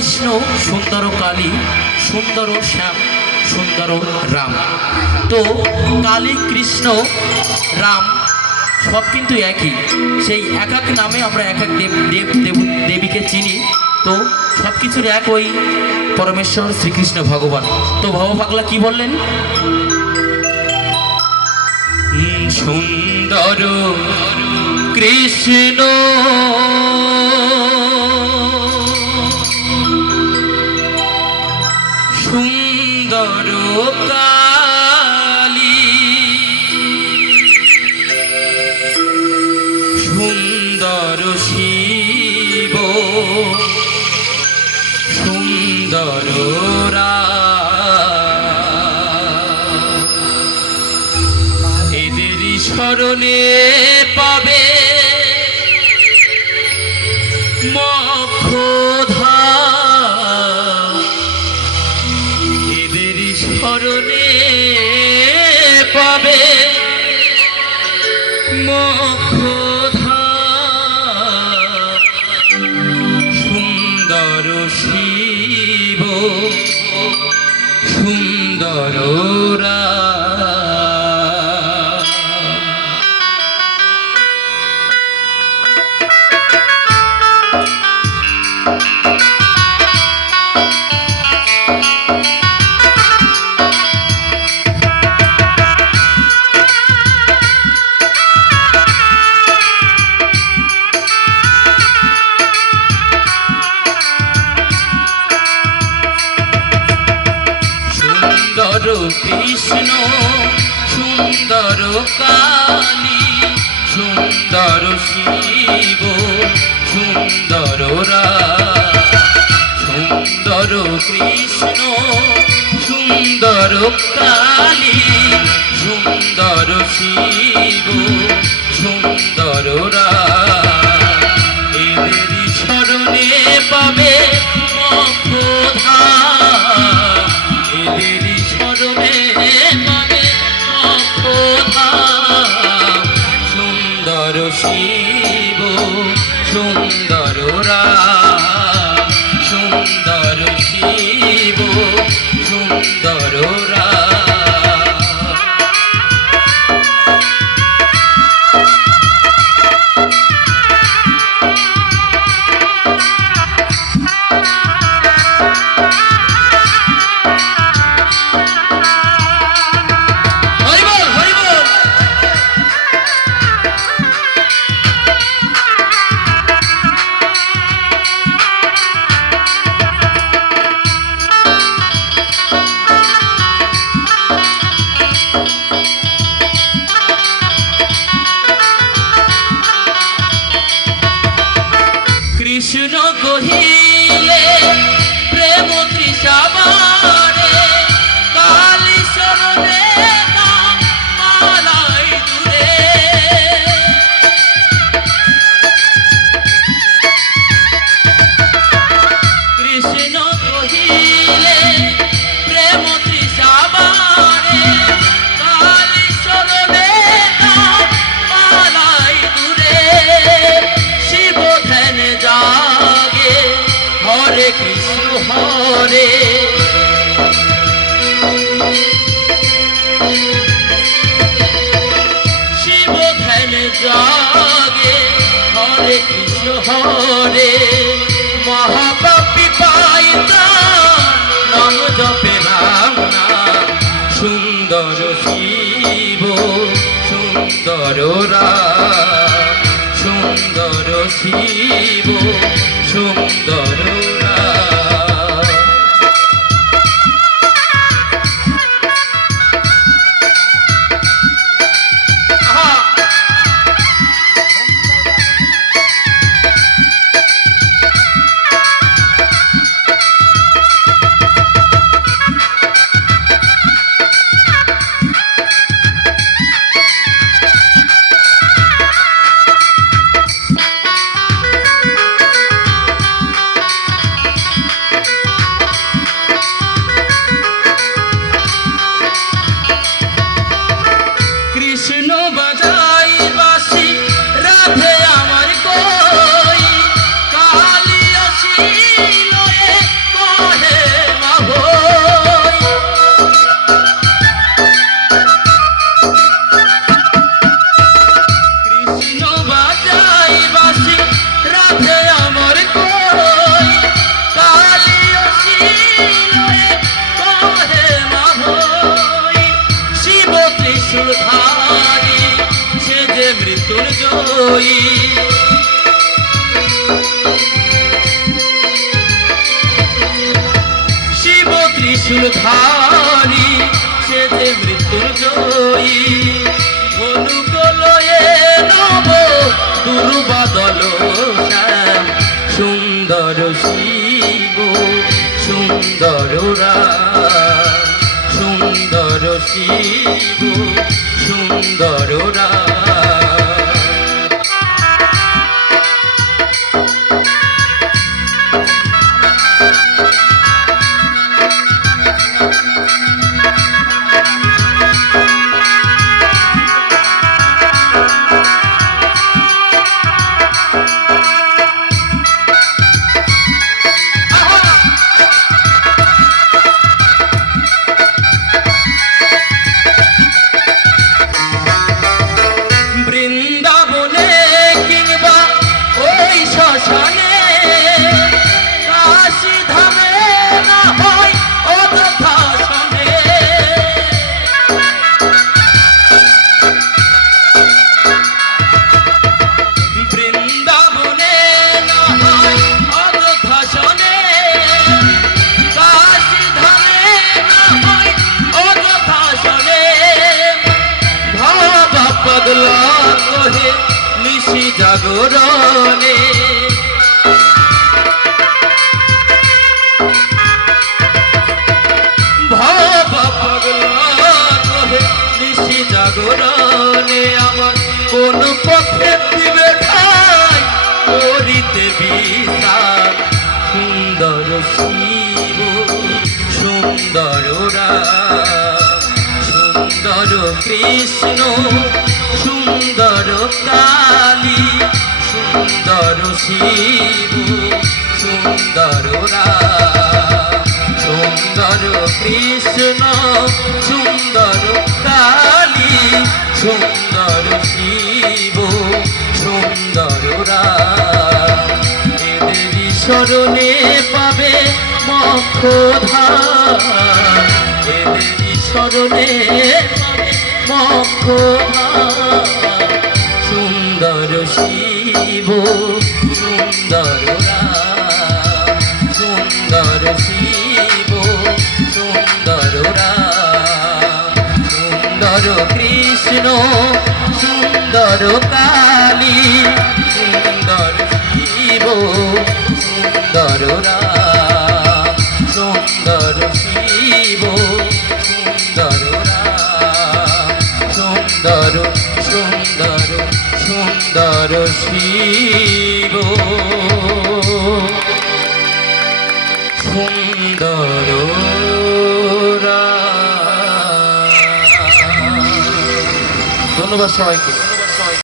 কৃষ্ণ, সুন্দর কালী, সুন্দর শ্যাম, সুন্দর রাম। তো কালী, কৃষ্ণ, রাম সব কিন্তু একই। সেই এক এক নামে আমরা এক এক দেব দেব দেব, দেবীকে চিনি। তো সব কিছুর এক ওই পরমেশ্বর শ্রীকৃষ্ণ ভগবান। তো ভব পাগলা কি বললেন? সুন্দর কৃষ্ণ সুন্দর কালী সুন্দর শিব সুন্দর রাম। এদেরই স্মরণে পাবে সুন্দর শিব সুন্দর রাম। শিব সুন্দর সুন্দর কৃষ্ণ সুন্দর কালী সুন্দর শিব সুন্দর রাম। হরে শিব ধ্যান জাগে হরে কৃষ্ণ হরে। মহাপাপী পাইতা নাম জপে রাম সুন্দর শিব, সুন্দর রাম। সুন্দর শিব she know শিব ত্রিশূল ধারী সে যে মৃত্যুর জয়ী। অনুকলয়ে নব দুর্বাদল সুন্দর শিব, সুন্দর সুন্দর শিব, সুন্দর রাম। কোন পক্ষে দিবে ঠাই করিতে বিচার। সুন্দর শিব, সুন্দর সুন্দর কৃষ্ণ, সুন্দর কালী। সুন্দর শিব, সুন্দর সুন্দর কৃষ্ণ, সুন্দর সুন্দর শিব সুন্দর সুন্দর শিব সুন্দর সুন্দর কৃষ্ণ সুন্দর কালী। সুন্দর শিব সুন্দর। ধন্যবাদ সবাইকে